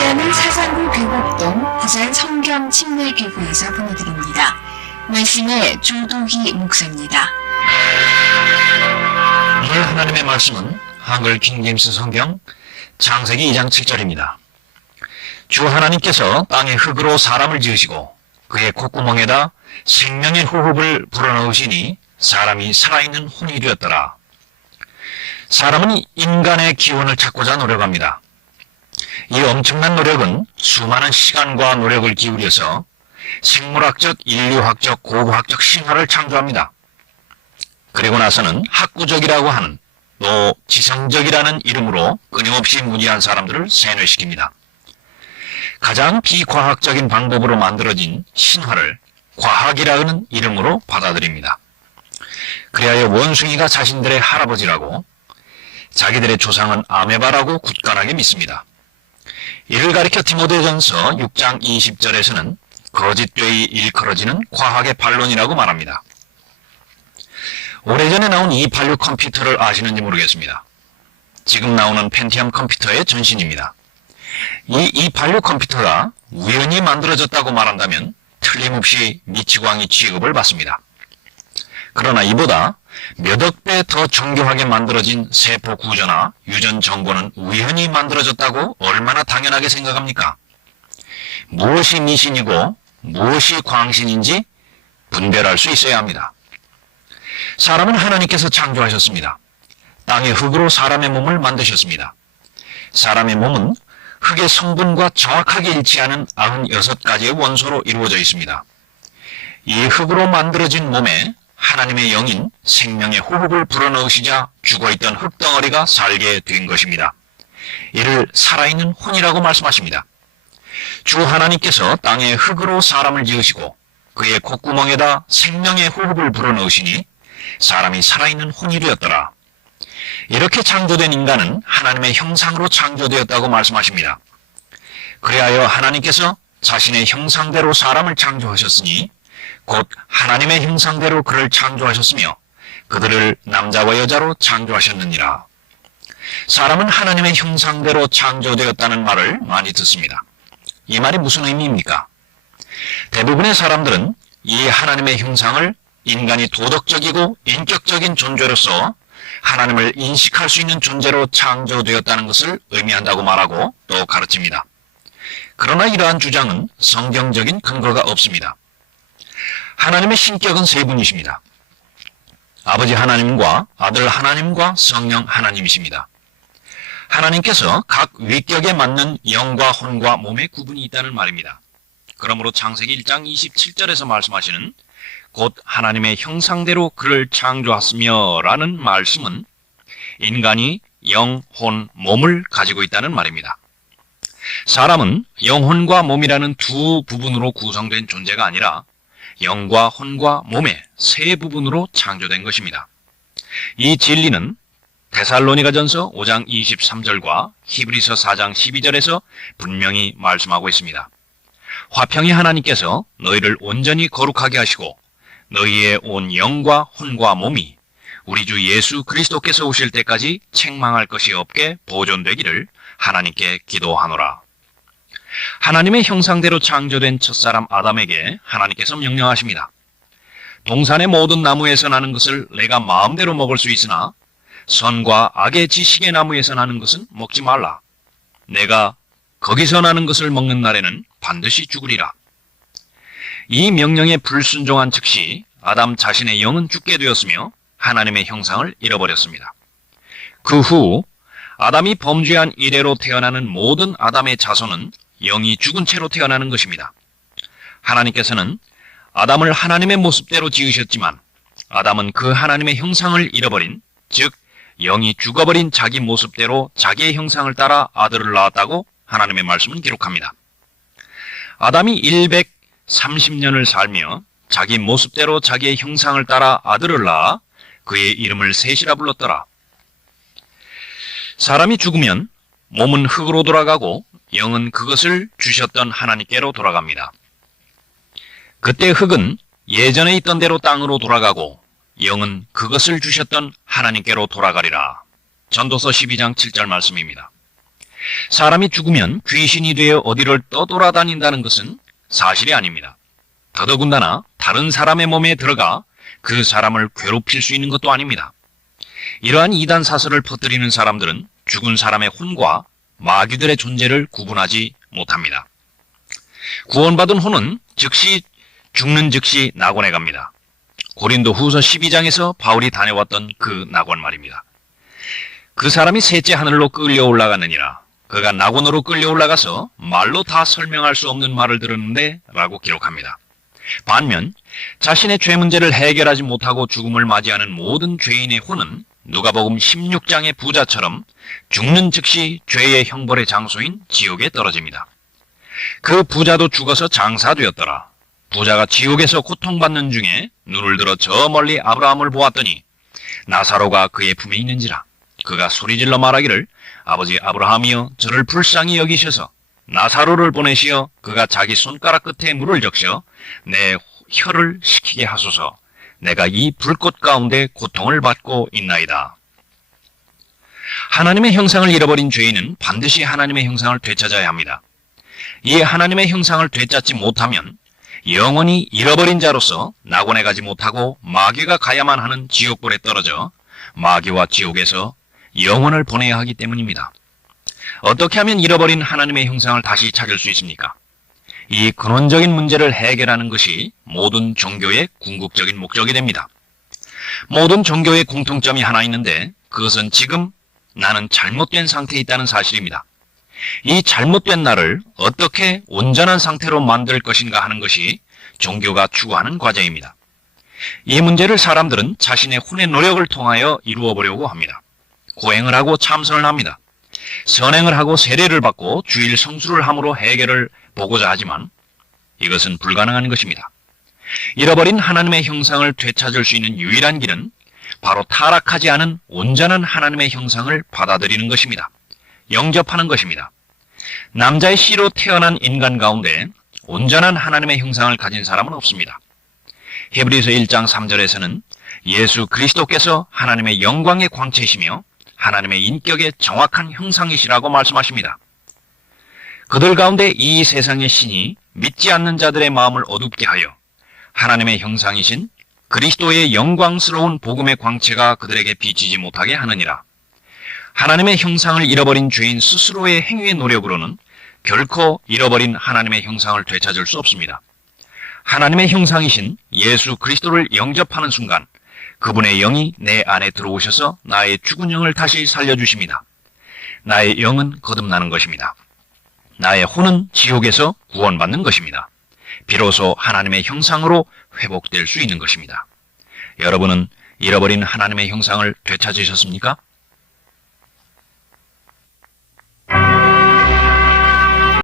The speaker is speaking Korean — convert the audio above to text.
시간은 사상구 교복동 부산 성경 침례교구에서 보내드립니다. 말씀의 조도희 목사입니다. 오늘 하나님의 말씀은 한글 킹제임스 성경 창세기 2장 7절입니다. 주 하나님께서 땅의 흙으로 사람을 지으시고 그의 콧구멍에다 생명의 호흡을 불어넣으시니 사람이 살아있는 혼이 되었더라. 사람은 인간의 기원을 찾고자 노력합니다. 이 엄청난 노력은 수많은 시간과 노력을 기울여서 생물학적, 인류학적, 고고학적 신화를 창조합니다. 그리고 나서는 학구적이라고 하는 또 지성적이라는 이름으로 끊임없이 무지한 사람들을 세뇌시킵니다. 가장 비과학적인 방법으로 만들어진 신화를 과학이라는 이름으로 받아들입니다. 그리하여 원숭이가 자신들의 할아버지라고 자기들의 조상은 아메바라고 굳건하게 믿습니다. 이를 가리켜 디모데전서 6장 20절에서는 거짓되이 일컬어지는 과학의 반론이라고 말합니다. 오래전에 나온 286 컴퓨터를 아시는지 모르겠습니다. 지금 나오는 펜티엄 컴퓨터의 전신입니다. 이 286 컴퓨터가 우연히 만들어졌다고 말한다면 틀림없이 미치광이 취급을 받습니다. 그러나 이보다 몇억 배 더 정교하게 만들어진 세포 구조나 유전 정보는 우연히 만들어졌다고 얼마나 당연하게 생각합니까? 무엇이 미신이고 무엇이 광신인지 분별할 수 있어야 합니다. 사람은 하나님께서 창조하셨습니다. 땅의 흙으로 사람의 몸을 만드셨습니다. 사람의 몸은 흙의 성분과 정확하게 일치하는 96가지의 원소로 이루어져 있습니다. 이 흙으로 만들어진 몸에 하나님의 영인 생명의 호흡을 불어넣으시자 죽어있던 흙덩어리가 살게 된 것입니다. 이를 살아있는 혼이라고 말씀하십니다. 주 하나님께서 땅의 흙으로 사람을 지으시고 그의 콧구멍에다 생명의 호흡을 불어넣으시니 사람이 살아있는 혼이 되었더라. 이렇게 창조된 인간은 하나님의 형상으로 창조되었다고 말씀하십니다. 그리하여 하나님께서 자신의 형상대로 사람을 창조하셨으니 곧 하나님의 형상대로 그를 창조하셨으며 그들을 남자와 여자로 창조하셨느니라. 사람은 하나님의 형상대로 창조되었다는 말을 많이 듣습니다. 이 말이 무슨 의미입니까? 대부분의 사람들은 이 하나님의 형상을 인간이 도덕적이고 인격적인 존재로서 하나님을 인식할 수 있는 존재로 창조되었다는 것을 의미한다고 말하고 또 가르칩니다. 그러나 이러한 주장은 성경적인 근거가 없습니다. 하나님의 신격은 세 분이십니다. 아버지 하나님과 아들 하나님과 성령 하나님이십니다. 하나님께서 각 위격에 맞는 영과 혼과 몸의 구분이 있다는 말입니다. 그러므로 창세기 1장 27절에서 말씀하시는 곧 하나님의 형상대로 그를 창조하시며 라는 말씀은 인간이 영, 혼, 몸을 가지고 있다는 말입니다. 사람은 영혼과 몸이라는 두 부분으로 구성된 존재가 아니라 영과 혼과 몸의 세 부분으로 창조된 것입니다. 이 진리는 데살로니가전서 5장 23절과 히브리서 4장 12절에서 분명히 말씀하고 있습니다. 화평의 하나님께서 너희를 온전히 거룩하게 하시고 너희의 온 영과 혼과 몸이 우리 주 예수 그리스도께서 오실 때까지 책망할 것이 없게 보존되기를 하나님께 기도하노라. 하나님의 형상대로 창조된 첫사람 아담에게 하나님께서 명령하십니다. 동산의 모든 나무에서 나는 것을 내가 마음대로 먹을 수 있으나 선과 악의 지식의 나무에서 나는 것은 먹지 말라. 내가 거기서 나는 것을 먹는 날에는 반드시 죽으리라. 이 명령에 불순종한 즉시 아담 자신의 영은 죽게 되었으며 하나님의 형상을 잃어버렸습니다. 그 후 아담이 범죄한 이래로 태어나는 모든 아담의 자손은 영이 죽은 채로 태어나는 것입니다. 하나님께서는 아담을 하나님의 모습대로 지으셨지만 아담은 그 하나님의 형상을 잃어버린, 즉 영이 죽어버린 자기 모습대로 자기의 형상을 따라 아들을 낳았다고 하나님의 말씀은 기록합니다. 아담이 130년을 살며 자기 모습대로 자기의 형상을 따라 아들을 낳아 그의 이름을 셋이라 불렀더라. 사람이 죽으면 몸은 흙으로 돌아가고 영은 그것을 주셨던 하나님께로 돌아갑니다. 그때 흙은 예전에 있던 대로 땅으로 돌아가고 영은 그것을 주셨던 하나님께로 돌아가리라. 전도서 12장 7절 말씀입니다. 사람이 죽으면 귀신이 되어 어디를 떠돌아다닌다는 것은 사실이 아닙니다. 더더군다나 다른 사람의 몸에 들어가 그 사람을 괴롭힐 수 있는 것도 아닙니다. 이러한 이단 사설을 퍼뜨리는 사람들은 죽은 사람의 혼과 마귀들의 존재를 구분하지 못합니다. 구원받은 혼은 죽는 즉시 낙원에 갑니다. 고린도 후서 12장에서 바울이 다녀왔던 그 낙원 말입니다. 그 사람이 셋째 하늘로 끌려 올라갔느니라. 그가 낙원으로 끌려 올라가서 말로 다 설명할 수 없는 말을 들었는데 라고 기록합니다. 반면 자신의 죄 문제를 해결하지 못하고 죽음을 맞이하는 모든 죄인의 혼은 누가복음 16장의 부자처럼 죽는 즉시 죄의 형벌의 장소인 지옥에 떨어집니다. 그 부자도 죽어서 장사되었더라. 부자가 지옥에서 고통받는 중에 눈을 들어 저 멀리 아브라함을 보았더니 나사로가 그의 품에 있는지라. 그가 소리질러 말하기를 아버지 아브라함이여 저를 불쌍히 여기셔서 나사로를 보내시어 그가 자기 손가락 끝에 물을 적셔 내 혀를 식히게 하소서. 내가 이 불꽃 가운데 고통을 받고 있나이다. 하나님의 형상을 잃어버린 죄인은 반드시 하나님의 형상을 되찾아야 합니다. 이 하나님의 형상을 되찾지 못하면 영원히 잃어버린 자로서 낙원에 가지 못하고 마귀가 가야만 하는 지옥불에 떨어져 마귀와 지옥에서 영원을 보내야 하기 때문입니다. 어떻게 하면 잃어버린 하나님의 형상을 다시 찾을 수 있습니까? 이 근원적인 문제를 해결하는 것이 모든 종교의 궁극적인 목적이 됩니다. 모든 종교의 공통점이 하나 있는데 그것은 지금 나는 잘못된 상태에 있다는 사실입니다. 이 잘못된 나를 어떻게 온전한 상태로 만들 것인가 하는 것이 종교가 추구하는 과제입니다. 이 문제를 사람들은 자신의 혼의 노력을 통하여 이루어 보려고 합니다. 고행을 하고 참선을 합니다. 선행을 하고 세례를 받고 주일 성수를 함으로 해결을 보고자 하지만 이것은 불가능한 것입니다. 잃어버린 하나님의 형상을 되찾을 수 있는 유일한 길은 바로 타락하지 않은 온전한 하나님의 형상을 받아들이는 것입니다. 영접하는 것입니다. 남자의 씨로 태어난 인간 가운데 온전한 하나님의 형상을 가진 사람은 없습니다. 히브리서 1장 3절에서는 예수 그리스도께서 하나님의 영광의 광채이시며 하나님의 인격의 정확한 형상이시라고 말씀하십니다. 그들 가운데 이 세상의 신이 믿지 않는 자들의 마음을 어둡게 하여 하나님의 형상이신 그리스도의 영광스러운 복음의 광채가 그들에게 비치지 못하게 하느니라. 하나님의 형상을 잃어버린 죄인 스스로의 행위의 노력으로는 결코 잃어버린 하나님의 형상을 되찾을 수 없습니다. 하나님의 형상이신 예수 그리스도를 영접하는 순간 그분의 영이 내 안에 들어오셔서 나의 죽은 영을 다시 살려주십니다. 나의 영은 거듭나는 것입니다. 나의 혼은 지옥에서 구원받는 것입니다. 비로소 하나님의 형상으로 회복될 수 있는 것입니다. 여러분은 잃어버린 하나님의 형상을 되찾으셨습니까?